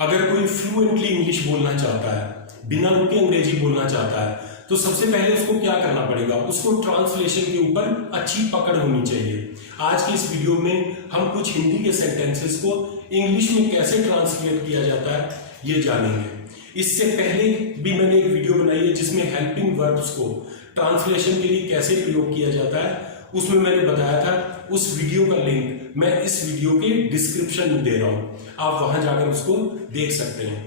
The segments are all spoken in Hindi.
अगर कोई फ्लुएंटली इंग्लिश बोलना चाहता है, बिना रुके अंग्रेजी बोलना चाहता है, तो सबसे पहले उसको क्या करना पड़ेगा? उसको ट्रांसलेशन के ऊपर अच्छी पकड़ होनी चाहिए। आज की इस वीडियो में हम कुछ हिंदी के सेंटेंसेस को इंग्लिश में कैसे ट्रांसलेट किया जाता है ये जानेंगे। इससे पहले भी मैंने एक वीडियो बनाई है जिसमें हेल्पिंग वर्ब्स को ट्रांसलेशन के लिए कैसे प्रयोग किया जाता है, उसमें मैंने बताया था। उस वीडियो का लिंक मैं इस वीडियो के डिस्क्रिप्शन में दे रहा हूं, आप वहां जाकर उसको देख सकते हैं।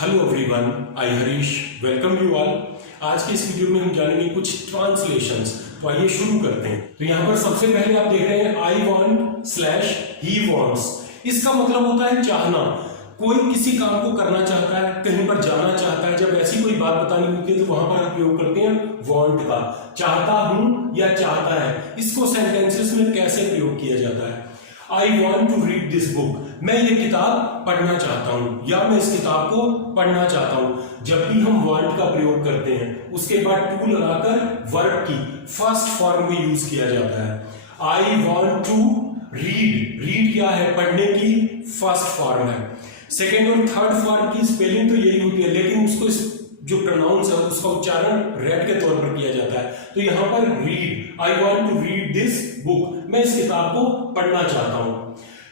Hello everyone, I Harish, welcome you all. आज के इस वीडियो में हम जानेंगे कुछ ट्रांसलेशंस। तो आइए शुरू करते हैं। तो यहाँ पर सबसे पहले आप देख रहे हैं आई वांट/ही वांट्स। इसका मतलब होता है चाहना। कोई किसी काम को करना चाहता है, कहीं पर जाना चाहता है, जब ऐसी कोई बात बतानी होती है तो वहां पर हम प्रयोग करते हैं वांट का। चाहता हूं या चाहता है, इसको सेंटेंसेस में कैसे प्रयोग किया जाता है? I want to read this book, मैं ये किताब पढ़ना चाहता हूं या मैं इस किताब को पढ़ना चाहता हूं। जब भी हम वांट का प्रयोग करते हैं उसके बाद टू लगाकर वर्ब की फर्स्ट फॉर्म में यूज किया जाता है। I want to read, read क्या है? पढ़ने की फर्स्ट फॉर्म है। सेकेंड और थर्ड फॉर्म की स्पेलिंग तो यही होती है, लेकिन उसको जो प्रोनाउंस है उसका उच्चारण रेड के तौर पर किया जाता है। तो यहां पर read, I want to read this book, मैं इस किताब को पढ़ना चाहता हूं।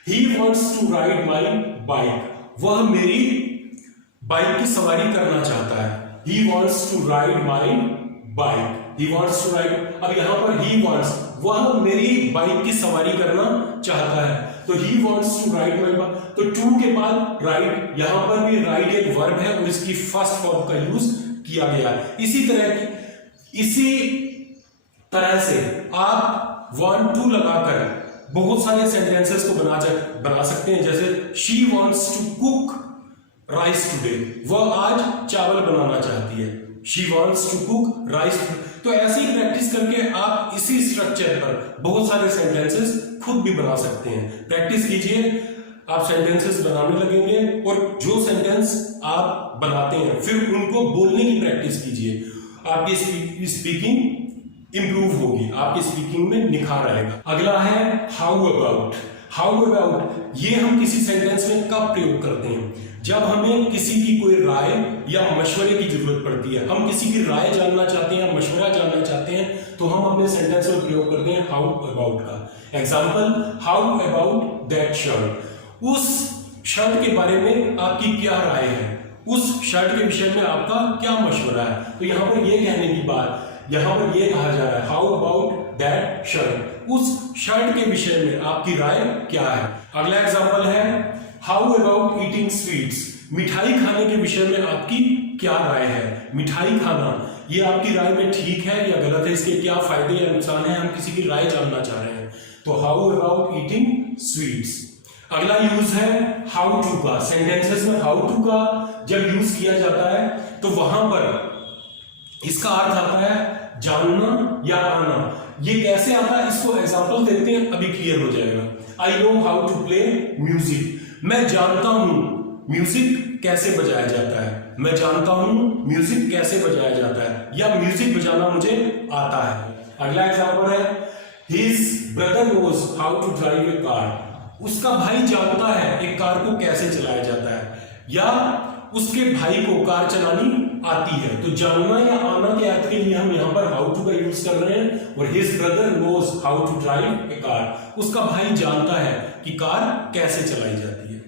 He wants to ride my bike, वह मेरी बाइक की सवारी करना चाहता है। He wants to ride my bike, he wants to ride. अब यहां पर ही वॉन्ट्स, वह मेरी बाइक की सवारी करना चाहता है, तो he wants to ride my bike. तो टू के बाद राइड, यहां पर भी राइड एक वर्ब है और इसकी फर्स्ट फॉर्म का यूज किया गया है। इसी तरह से आप वांट टू लगाकर बहुत सारे सेंटेंसेस को बना सकते हैं। जैसे she wants to cook rice today, वह आज चावल बनाना चाहती है। She wants to cook rice. तो ऐसे ही प्रैक्टिस करके आप इसी स्ट्रक्चर पर बहुत सारे सेंटेंसेस खुद भी बना सकते हैं। प्रैक्टिस कीजिए, आप सेंटेंसेस बनाने लगेंगे और जो सेंटेंस आप बनाते हैं फिर उनको बोलने की प्रैक्टिस कीजिए। आपकी स्पीकिंग इंप्रूव होगी, आपकी स्पीकिंग में निखार आएगा। अगला है हाउ अबाउट। हाउ अबाउट ये हम किसी सेंटेंस में कब प्रयोग करते हैं? जब हमें किसी की कोई राय या मशवरे की जरूरत पड़ती है, हम किसी की राय जानना चाहते हैं, मशवरा जानना चाहते हैं, तो हम अपने सेंटेंस में प्रयोग करते हैं हाउ अबाउट का। Example, how about that shirt, उस शर्ट के बारे में आपकी क्या राय है, उस शर्ट के विषय में आपका क्या मशवरा है? तो यहां पर यह कहने की बात, यहां पर यह कहा जा रहा है हाउ अबाउट दैट शर्ट, उस शर्ट के विषय में आपकी राय क्या है? अगला एग्जाम्पल है हाउ अबाउट ईटिंग स्वीट्स, मिठाई खाने के विषय में आपकी क्या राय है? मिठाई खाना ये आपकी राय में ठीक है या गलत है, इसके क्या फायदे या नुकसान है, हम किसी की राय जानना चाह रहे हैं। तो हाउ अबाउट ईटिंग स्वीट्स। अगला यूज है हाउ टू का। सेंटेंसेस में हाउ टू का जब यूज किया जाता है तो वहां पर इसका अर्थ आता है जानना या आना। ये कैसे आता है, इसको एग्जांपल देखते हैं, अभी क्लियर हो जाएगा। I know how to play music, मैं जानता हूं म्यूजिक कैसे बजाया जाता है। मैं जानता हूं म्यूजिक कैसे बजाया जाता है या म्यूजिक बजाना मुझे आता है। अगला एग्जांपल है his brother knows how to drive a car, उसका भाई जानता है एक कार को कैसे चलाया जाता है या उसके भाई को कार चलानी आती है। तो जानना या आना के अर्थ के लिए हम यहाँ पर हाउ टू का यूज कर रहे हैं। और his brother knows how to drive a car, उसका भाई जानता है कि कार कैसे चलाई जाती है।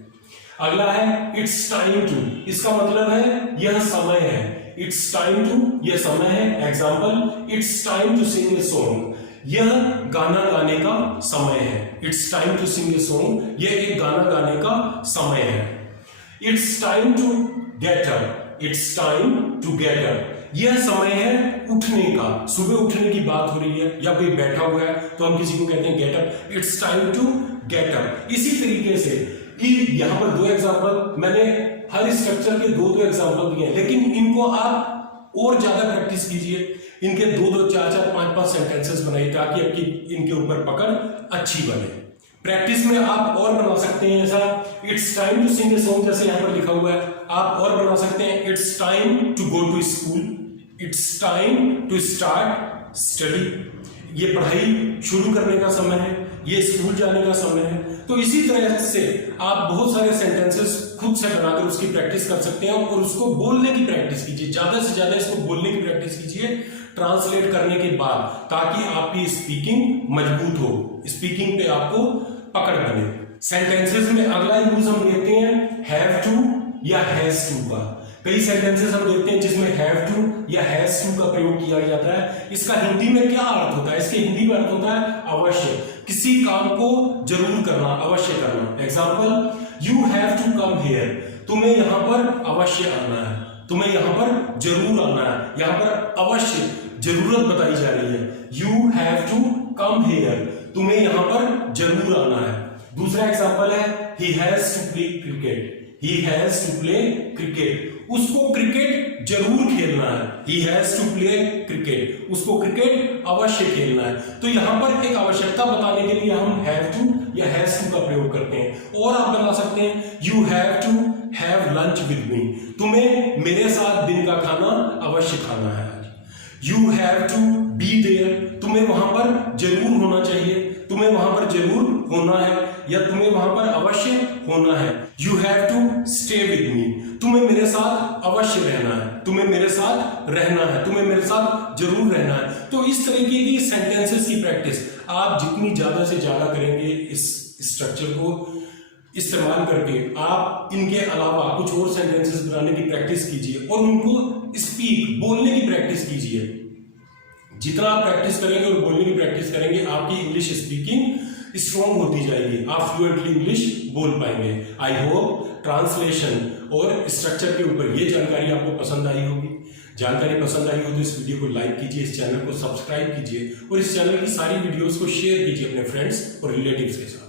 अगला है इट्स टाइम टू, इसका मतलब है यह समय है। इट्स टाइम टू, यह समय है। Example, it's time to sing a song, यह गाना गाने का समय है। It's time to sing a song, यह एक गाना गाने का समय है। It's time to get up, it's time to get up, यह समय है उठने का। सुबह उठने की बात हो रही है या कोई बैठा हुआ है तो हम किसी को कहते हैं get up. It's time to get up. इसी तरीके से यहां पर दो एग्जांपल, मैंने हर स्ट्रक्चर के दो एग्जांपल दिए हैं, लेकिन इनको आप और ज्यादा प्रैक्टिस कीजिए। इनके दो, चार, पांच सेंटेंसेस बनाइए ताकि आपकी इनके ऊपर पकड़ अच्छी बने। प्रैक्टिस में आप और बना सकते हैं, ऐसा it's time to sing a song जैसे यहां पर लिखा हुआ है, आप और बना सकते हैं it's time to go to school, it's time to start study, ये पढ़ाई शुरू करने का समय है, ये स्कूल जाने का समय है। तो इसी तरह से आप बहुत सारे सेंटेंसेस खुद से बनाकर उसकी प्रैक्टिस कर सकते हैं और उसको बोलने की प्रैक्टिस कीजिए, ज्यादा से ज्यादा इसको बोलने की प्रैक्टिस कीजिए ट्रांसलेट करने के बाद, ताकि आपकी स्पीकिंग मजबूत हो, स्पीकिंग पे आपको पकड़ बने। सेंटेंसेस में अगला यूज हम देखते हैं हैव टू या हैज टू का। कई सेंटेंसेस हम देखते हैं जिसमें हैव टू या हैज टू का प्रयोग किया जाता है। इसका हिंदी में क्या अर्थ होता है? इसके हिंदी में अर्थ होता है अवश्य, किसी काम को जरूर करना, अवश्य करना। Example, you have to come here, तुम्हें यहां पर अवश्य आना है, तुम्हें यहां पर जरूर आना है। यहां पर अवश्य जरूरत बताई जा रही है। You have to come here, तुम्हें यहां पर जरूर आना है। दूसरा एग्जाम्पल है he has to play cricket, he has to play cricket, उसको क्रिकेट जरूर खेलना है। He has to play cricket, उसको क्रिकेट अवश्य खेलना है। तो यहां पर एक आवश्यकता बताने के लिए हम हैव टू या हैज टू का प्रयोग करते हैं। और आप बता सकते हैं you have to have lunch with me, तुम्हें मेरे साथ दिन का खाना अवश्य खाना है। You have to be there, तुम्हें वहां पर जरूर होना चाहिए, तुम्हें वहां पर जरूर होना है या तुम्हें वहां पर अवश्य होना है। You have to stay with me, तुम्हें मेरे साथ अवश्य रहना है, तुम्हें मेरे साथ रहना है, तुम्हें मेरे साथ जरूर रहना है। तो इस तरीके की सेंटेंसेस की प्रैक्टिस आप जितनी ज्यादा से ज्यादा करेंगे, इस स्ट्रक्चर को इस्तेमाल करके आप इनके अलावा कुछ और सेंटेंसेस बनाने की प्रैक्टिस कीजिए और उनको स्पीक, बोलने की प्रैक्टिस कीजिए। जितना आप प्रैक्टिस करेंगे और बोलने की प्रैक्टिस करेंगे, आपकी इंग्लिश स्पीकिंग स्ट्रॉन्ग होती जाएगी, आप फ्लुएंटली इंग्लिश बोल पाएंगे। आई होप ट्रांसलेशन और स्ट्रक्चर के ऊपर ये जानकारी आपको पसंद आई होगी। जानकारी पसंद आई हो तो इस वीडियो को लाइक कीजिए, इस चैनल को सब्सक्राइब कीजिए और इस चैनल की सारी वीडियोस को शेयर कीजिए अपने फ्रेंड्स और रिलेटिव्स के साथ।